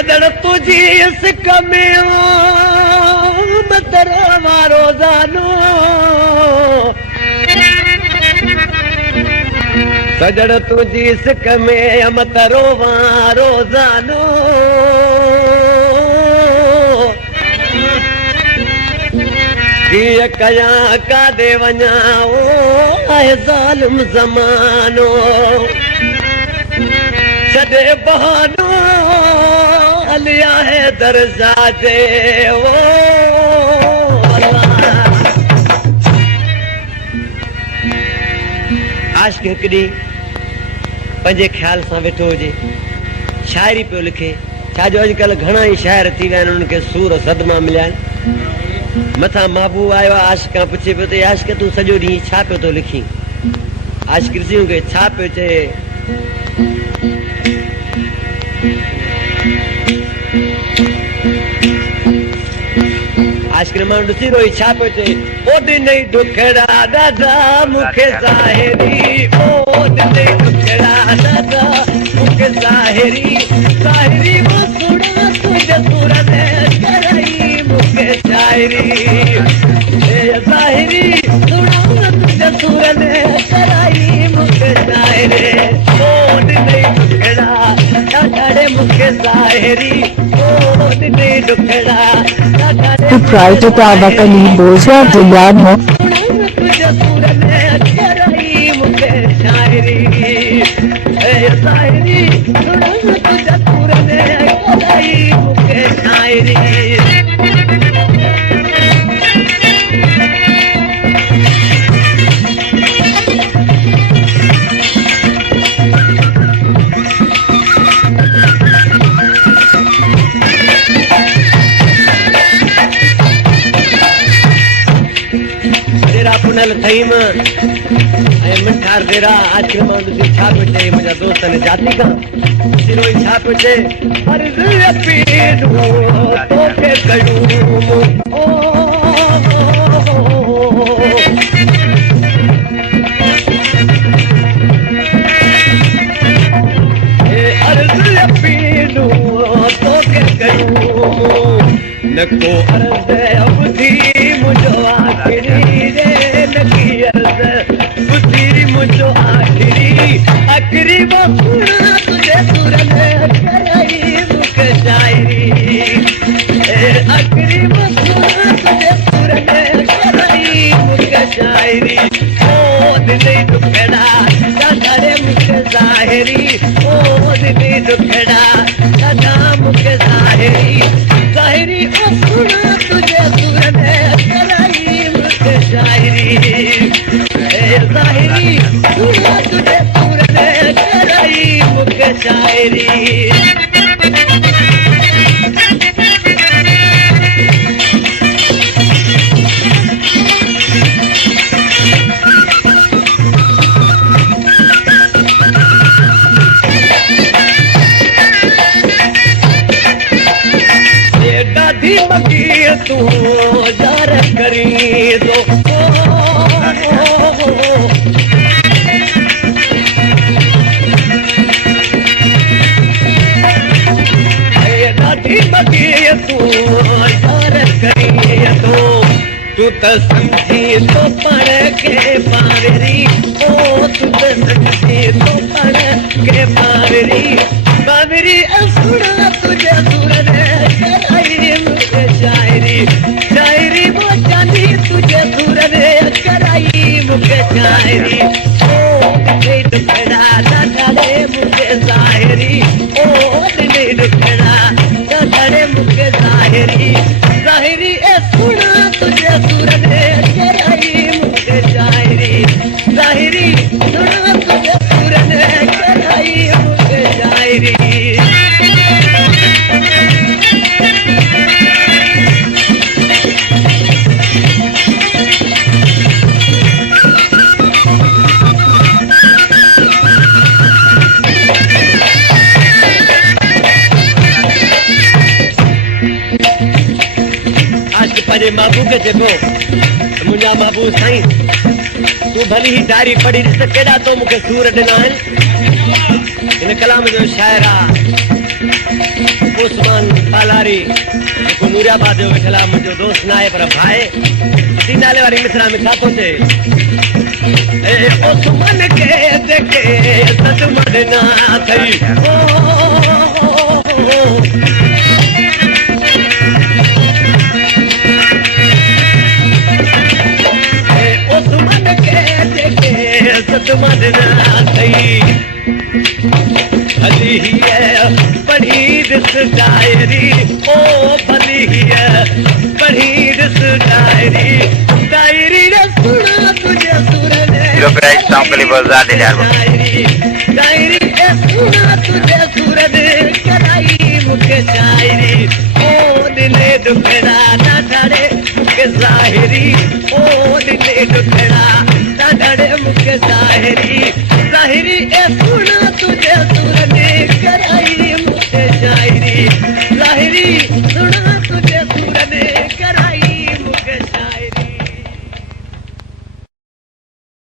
सदड़ तुझी सिक में मतरवा रोज़ानो सजड़ तुझी सिक में मतरवा रोज़ानो कया कादे वञा आहे ज़ालिम ज़मानो छॾे बहानो हलिया है दरजा जे वो आशिक़ हिकु ॾींहुं पंहिंजे ख़्याल सां वेठो हुजे शाइरी पियो लिखे छाजो अॼुकल्ह घणा ई शाइर थी विया आहिनि उन्हनि खे सूर सदमा मिलिया आहिनि मथां महबूब आयो आहे आशिक़ां पुछे पियो त आशिक़ तूं सॼो ॾींहुं छा पियो थो लिखी आशिक़ ॾिसी खे छा पियो चए आशिक़ माण्हू ॾिसी रोई छा पियो चए ओ ॾिनई ॾुखड़ा ॾाढा मूंखे ज़ाहिरी ओ ॾिनई ॾुखड़ा ॾाढा मूंखे ज़ाहिरी ज़ाहिरी वो सुणा तुंहिंजे सुर में कराई मूंखे शाइरी ज़ाहिरी सुणा तुंहिंजे सुर में कराई मूंखे शाइरी ओ ॾिनई ॾुखड़ा ॾाढा मूंखे ज़ाहिरी ओ ॾिनई ॾुखड़ा Proprietor Tawakali Bozra Diyadmo थईम ऐं मिठार तेरा आखिर मां ॾिसी छा पियो चए मुंहिंजा दोस्तनि जाती खां सिरोई छा पियो चए अर्ज़ पीड़ो तोखे कयूं अर्ज़ पीड़ो तोखे कयूं न को अर्ज़ ॿुधी मुंहिंजो आखिरी मुझो आखिरी वो सुना तुझे सुर में कराई मुझे शायरी आखिरी वो सुना तुझे सुर में कराई मुझे शायरी ओ दिली दुखड़ा दादा मुझे ज़ाहिरी ओ दिली दुखड़ा दादा मुझे ज़ाहिरी ज़ाहिरी ओ सुना तुझे सुर में कराई मुझे शायरी ज़ाहिरी सुना तुझे सुर में कराई मुझे शायरी ॾाढी मगी तूं जार करी दो तू त समझी तो पढ़ के पावरी ओ तू त समझी तो पढ़ के पावरी सुना तुझे सुर में कराई मुझे शायरी वो चांदी तुझे सुर में कराई मुझे शायरी ओ दिल दुखड़ा दादा मुझे ज़ाहिरी ओ दिल दुखड़ा दादा मुझे ज़ाहिरी ज़ाहिरी सुना तुझे सुर में कराई मुझे शायरी ज़ाहिरी सुना तुझे सुर में कराई मुझे शायरी पंहिंजे महबूब खे चइबो मुंहिंजा महबूब साईं तूं भली ही डायरी पढ़ी ॾिस केॾा तो मूंखे सूर ॾिना आहिनि हिन कलाम जो शाइर आहे उस्मान पालारी जेको नूरियाबाद जो वेठला मुंहिंजो दोस्त न आहे पर भाए सी नाले वारी मिसरा में छा थो थिए ए उस्मान खे जेके सदमत ना थई उस्मान खे जेके सदमत ना थई भली है पढ़ी दिस डायरी ओ भली है पढ़ी दिस डायरी डायरी रे सुना तुझे सुर ने डायरी रे सुना तुझे सुर ने कराई मुखे शायरी ओ दिले दुखड़ा ना ढड़े मुखे ज़ाहिरी ओ दिले दुखड़ा ना ढड़े मुखे ज़ाहिरी ज़ाहिरी ए सुना तुझे सुर ने